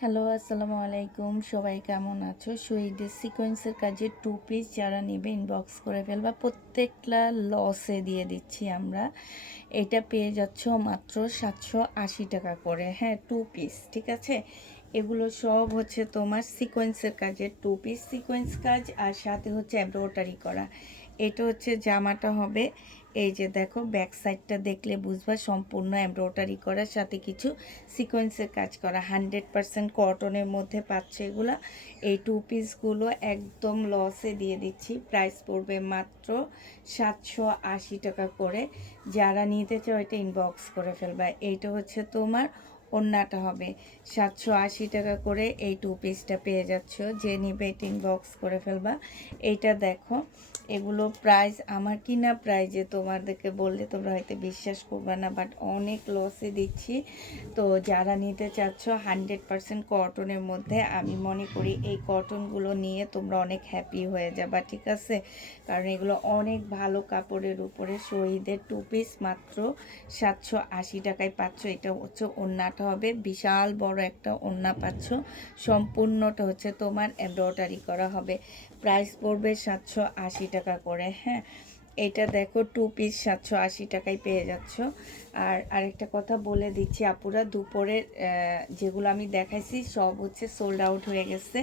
Hello, আসসালামু আলাইকুম। সবাই কেমন আছো? শহীদের সিকোয়েন্সের কাজে 2 পিস যারা নেবে ইনবক্স করে ফেলবা। প্রত্যেকটা লসে দিয়ে দিচ্ছি আমরা। এটা পেয়ে যাচ্ছ মাত্র 780 টাকা করে। হ্যাঁ, 2 পিস, ঠিক আছে? এগুলো সব হচ্ছে তোমার সিকোয়েন্সের কাজের 2 পিস, সিকোয়েন্স কাজ আর সাথে হচ্ছে এমব্রয়ডারি করা। এটা হচ্ছে জামাটা হবে, এই যে দেখো ব্যাক সাইডটা দেখলে বুঝবা সম্পূর্ণ এমব্রয়ডারি করার সাথে কিছু সিকোয়েন্সের কাজ করা। 100% কটনের মধ্যে পাচ্ছে এগুলা। এই 2 পিসগুলো একদম লসে দিয়ে দিচ্ছি। প্রাইস পড়বে মাত্র 780 টাকা করে। যারা নিতে চাও এটা ইনবক্স করে ফেলবা। এইটা হচ্ছে তোমার ওড়নাটা হবে 780 টাকা করে। এই 2 পিসটা পেয়ে যাচ্ছ, যে নিবে এটা ইনবক্স করে ফেলবা। এইটা দেখো, এগুলো প্রাইস আমার কিনা প্রাইজে তোমাদেরকে বললে তোমরা হয়তো বিশ্বাস করবে না, বাট অনেক লসে দিচ্ছি। তো যারা নিতে চাচ্ছ 100% কটনের মধ্যে, আমি মনে করি এই কটনগুলো নিয়ে তোমরা অনেক হ্যাপি হয়ে যাবা, ঠিক আছে? কারণ এগুলো অনেক ভালো কাপড়ের উপরে। শহীদের 2 পিস মাত্র 780 টাকায় পাচ্ছ। এটা হচ্ছে ওড়নাটা হবে, বিশাল বড় একটা ওড়না পাচ্ছ। সম্পূর্ণটা হচ্ছে তোমার এমব্রয়ডারি করা হবে। প্রাইস পড়বে 780 টাকা করে। হ্যাঁ, এটা দেখো 2 পিস 780 টাকায় পেয়ে যাচ্ছ। আর আরেকটা কথা বলে দিচ্ছি আপুরা, দুপুরের যেগুলো আমি দেখাইছি সব হচ্ছে সোল্ড আউট হয়ে গেছে।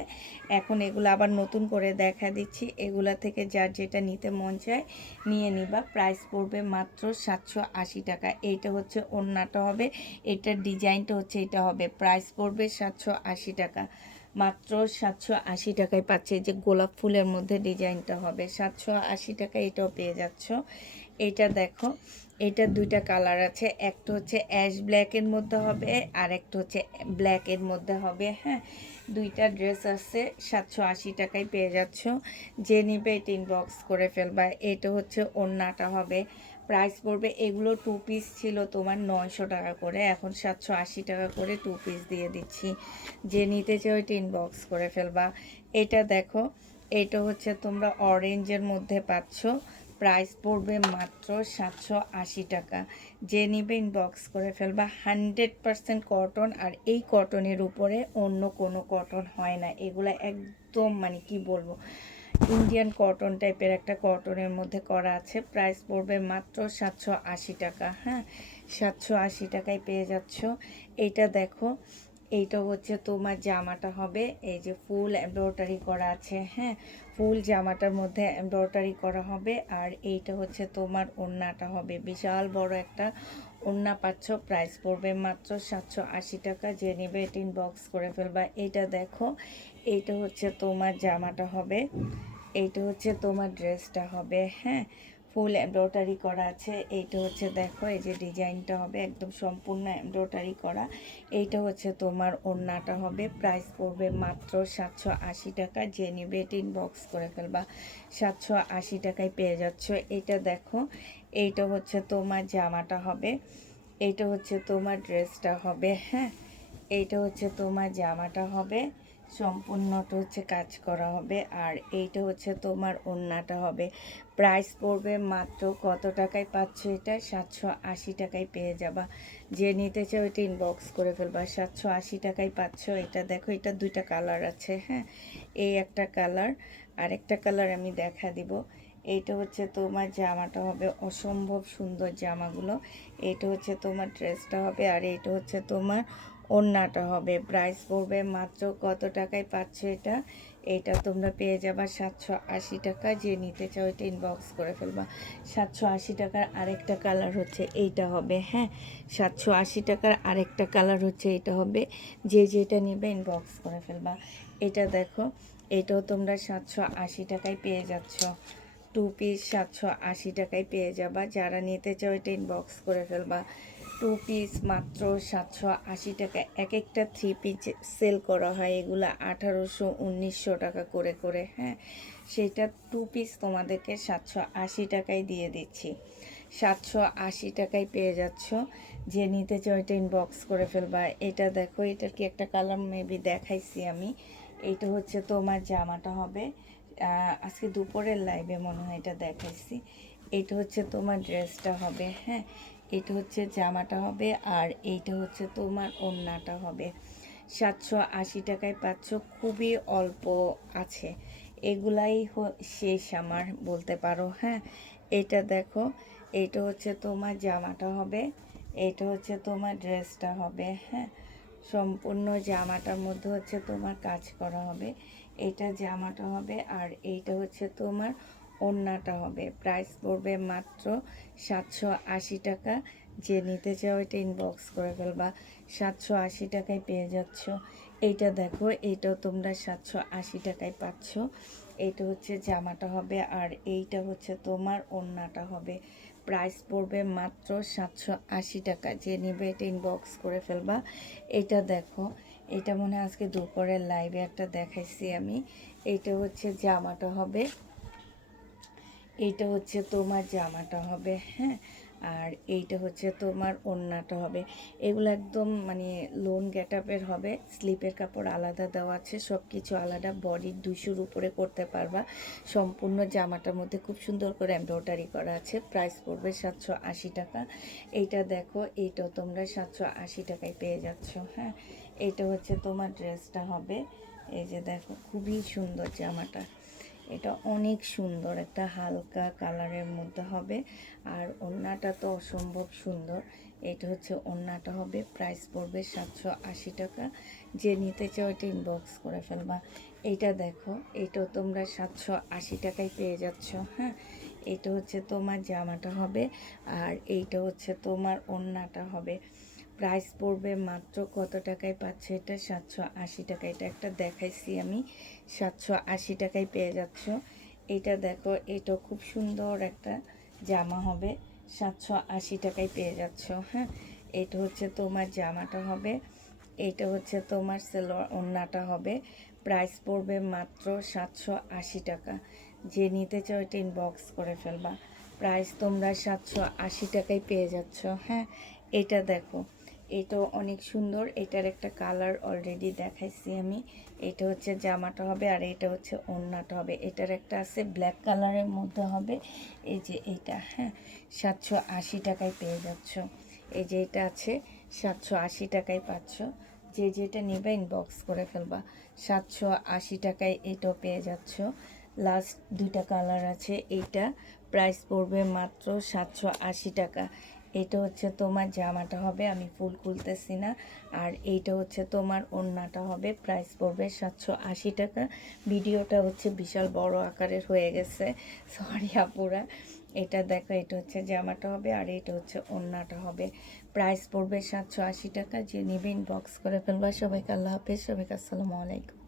এখন এগুলো আবার নতুন করে দেখা দিচ্ছি। এগুলা থেকে যার যেটা নিতে মন চায় নিয়ে নিবা। প্রাইস পড়বে মাত্র 780 টাকা। এইটা হচ্ছে ওড়নাটা হবে, এটার ডিজাইনটা হচ্ছে এটা হবে। প্রাইস পড়বে 780 টাকা। মাত্র 780 টাকায় পাচ্ছে। যে গোলাপ ফুলের মধ্যে ডিজাইনটা হবে 780 টাকায় এটাও পেয়ে যাচ্ছ। এটা দেখো, এটা দুইটা কালার আছে, একটা হচ্ছে অ্যাশ ব্ল্যাকের মধ্যে হবে আর একটা হচ্ছে ব্ল্যাকের মধ্যে হবে। হ্যাঁ, দুইটা ড্রেস আছে, 780 টাকায় পেয়ে যাচ্ছ। যে নিবে এটা ইনবক্স করে ফেলবা। এটা হচ্ছে ওড়নাটা হবে। প্রাইস পড়বে, এগুলো 2 পিস ছিল তোমার 900 টাকা করে, এখন 780 টাকা করে 2 পিস দিয়ে দিচ্ছি। যে নিতে চাও এটা ইনবক্স করে ফেলবা। এটা দেখো, এটা হচ্ছে তোমরা অরেঞ্জের মধ্যে পাচ্ছ। প্রাইস পড়বে মাত্র 780 টাকা। যে নিবে ইনবক্স করে ফেলবা। 100% কটন, আর এই কটনের উপরে অন্য কোনো কটন হয় না। এগুলো একদম মানে কি বলবো, ইন্ডিয়ান কটন টাইপের একটা কটনের মধ্যে করা আছে। প্রাইস পড়বে মাত্র 780 টাকা। হ্যাঁ, 780 টাকায় পেয়ে যাচ্ছ। এইটা দেখো, এইটা হচ্ছে তোমার জামাটা হবে, এই যে ফুল এমব্রয়ডারি করা আছে। হ্যাঁ, ফুল জামাটার মধ্যে এমব্রয়ডারি করা হবে। আর এইটা হচ্ছে তোমার ওড়নাটা হবে, বিশাল বড় একটা ওড়না পাচ্ছ। প্রাইস পড়বে মাত্র 780 টাকা। যে নেবে এটা ইনবক্স করে ফেলবা। এইটা দেখো, এইটা হচ্ছে তোমার জামাটা হবে, এইটা হচ্ছে তোমার ড্রেসটা হবে। হ্যাঁ, ফুল এমব্রয়ডারি করা আছে। এইটা হচ্ছে দেখো, এই যে ডিজাইনটা হবে একদম সম্পূর্ণ এমব্রয়ডারি করা। এইটা হচ্ছে তোমার ওড়নাটা হবে। প্রাইস পড়বে মাত্র 780 টাকা। যে নিবে এটা ইনবক্স করে ফেলবা। 780 টাকায় পেয়ে যাচ্ছ। এটা দেখো, এইটা হচ্ছে তোমার জামাটা হবে, এইটা হচ্ছে তোমার ড্রেসটা হবে। হ্যাঁ, এইটা হচ্ছে তোমার জামাটা হবে, সম্পূর্ণটা হচ্ছে কাজ করা হবে। আর এইটা হচ্ছে তোমার ওড়নাটা হবে। প্রাইস পড়বে মাত্র কত টাকায় পাচ্ছ এটা? 780 টাকায় পেয়ে যাবা। যে নিতে চাও এটা ইনবক্স করে ফেলবা। 780 টাকায় পাচ্ছ। এটা দেখো, এটা দুইটা কালার আছে। হ্যাঁ, এই একটা কালার, আরেকটা কালার আমি দেখা দিব। এইটা হচ্ছে তোমার জামাটা হবে, অসম্ভব সুন্দর জামাগুলো। এইটা হচ্ছে তোমার ড্রেসটা হবে, আর এইটা হচ্ছে তোমার ওড়নাটা হবে। প্রাইস পড়বে মাত্র কত টাকায় পাচ্ছ এটা? এটা তোমরা পেয়ে যাবা 780 টাকা। যে নিতে চাও এটা ইনবক্স করে ফেলবা। 780 টাকার আরেকটা কালার হচ্ছে এইটা হবে। হ্যাঁ, 780 টাকার আরেকটা কালার হচ্ছে এটা হবে। যে যেটা নেবে ইনবক্স করে ফেলবা। এটা দেখো, এটাও তোমরা 780 টাকায় পেয়ে যাচ্ছ। 2 পিস 780 টাকায় পেয়ে যাবা। যারা নিতে চাও এটা ইনবক্স করে ফেলবা। 2 পিস মাত্র 780 টাকা। এক একটা 3 পিস সেল করা হয় এগুলা 1800 1900 টাকা করে করে। হ্যাঁ, সেটা 2 পিস তোমাদেরকে 780 টাকায় দিয়ে দিচ্ছি। 780 টাকায় পেয়ে যাচ্ছ। যে নিতে চাও এটা ইনবক্স করে ফেলবা। এটা দেখো, এটার কি একটা কালার মেবি দেখাইছি আমি। এইটা হচ্ছে তোমার জামাটা হবে। আজকে দুপুরের লাইভে মনে হয় এটা দেখাইছি। এটা হচ্ছে তোমার ড্রেসটা হবে। হ্যাঁ, এটা হচ্ছে জামাটা হবে, আর এইটা হচ্ছে তোমার ওড়নাটা হবে। 780 টাকায় পাচ্ছ, খুবই অল্প আছে, এগুলাই শেষ আমার বলতে পারো। হ্যাঁ, এটা দেখো, এটা হচ্ছে তোমার জামাটা হবে, এটা হচ্ছে তোমার ড্রেসটা হবে। হ্যাঁ, সম্পূর্ণ জামাটার মধ্যে হচ্ছে তোমার কাজ করা হবে, এটা জামাটা হবে, আর এইটা হচ্ছে তোমার ওড়নাটা হবে। প্রাইস পড়বে মাত্র 780 টাকা। যে নিতে চাও এটা ইনবক্স করে ফেলবা, 780 টাকায় পেয়ে যাচ্ছ। এইটা দেখো, এইটাও তোমরা 780 টাকায় পাচ্ছ। এইটা হচ্ছে জামাটা হবে, আর এইটা হচ্ছে তোমার ওড়নাটা হবে। প্রাইস পড়বে মাত্র 780 টাকা। যে নেবে এটা ইনবক্স করে ফেলবা। এটা দেখো, এটা মনে হয় আজকে দুপুরের লাইভে একটা দেখাইছি আমি। এইটা হচ্ছে জামাটা হবে, এইটা হচ্ছে তোমার জামাটা হবে। হ্যাঁ, আর এইটা হচ্ছে তোমার ওড়নাটা হবে। এগুলো একদম মানে লোন গেটআপের হবে, স্লিপের কাপড় আলাদা দেওয়া আছে, সব কিছু আলাদা। বডির 200-র উপরে করতে পারবা। সম্পূর্ণ জামাটার মধ্যে খুব সুন্দর করে এমব্রয়ডারি করা আছে। প্রাইস পড়বে 780 টাকা। এইটা দেখো, এইটাও তোমরা 780 টাকায় পেয়ে যাচ্ছ। হ্যাঁ, এইটা হচ্ছে তোমার ড্রেসটা হবে। এই যে দেখো, খুবই সুন্দর জামাটা, এটা অনেক সুন্দর, একটা হালকা কালারের মধ্যে হবে। আর ওড়নাটা তো অসম্ভব সুন্দর। এটা হচ্ছে ওড়নাটা হবে। প্রাইস পড়বে 780 টাকা। যে নিতে চাও এটা ইনবক্স করে ফেলবা। এইটা দেখো, এটাও তোমরা 780 টাকায় পেয়ে যাচ্ছ। হ্যাঁ, এটা হচ্ছে তোমার জামাটা হবে, আর এইটা হচ্ছে তোমার ওড়নাটা হবে। প্রাইস পড়বে মাত্র কত টাকায় পাচ্ছ এটা? 780 টাকা। এটা একটা দেখাইছি আমি, 780 টাকায় পেয়ে যাচ্ছ। এটা দেখো, এটা খুব সুন্দর একটা জামা হবে, 780 টাকায় পেয়ে যাচ্ছ। হ্যাঁ, এটা হচ্ছে তোমার জামাটা হবে, এটা হচ্ছে তোমার সালোয়ার ওড়নাটা হবে। প্রাইস পড়বে মাত্র 780 টাকা। যে নিতে চাও এটা ইনবক্স করে ফেলবা। প্রাইস তোমরা 780 টাকায় পেয়ে যাচ্ছ। হ্যাঁ, এটা দেখো, এটাও অনেক সুন্দর। এটার একটা কালার অলরেডি দেখাইছি আমি। এটা হচ্ছে জামাটা হবে, আর এটা হচ্ছে ওড়নাটা হবে। এটার একটা আছে ব্ল্যাক কালারের মধ্যে হবে, এই যে এইটা। হ্যাঁ, 780 টাকায় পেয়ে যাচ্ছ। এই যে এটা আছে, 780 টাকায় পাচ্ছ। যে যেটা নেবে ইনবক্স করে ফেলবা। 780 টাকায় এটাও পেয়ে যাচ্ছ। লাস্ট দুইটা কালার আছে, এইটা প্রাইস পড়বে মাত্র 780 টাকা। এটা হচ্ছে তোমার জামাটা হবে, আমি ফুল খুলতেছি না। আর এইটা হচ্ছে তোমার ওড়নাটা হবে। প্রাইস পড়বে 780 টাকা। ভিডিওটা হচ্ছে বিশাল বড় আকারের হয়ে গেছে, সরি আপুরা। এটা দেখো, এটা হচ্ছে জামাটা হবে, আর এটা হচ্ছে ওড়নাটা হবে। প্রাইস পড়বে 780 টাকা। যে নেবে ইনবক্স করে ফেলবা। সবাইকে আল্লাহ হাফেজ, সবাইকে আসসালামু আলাইকুম।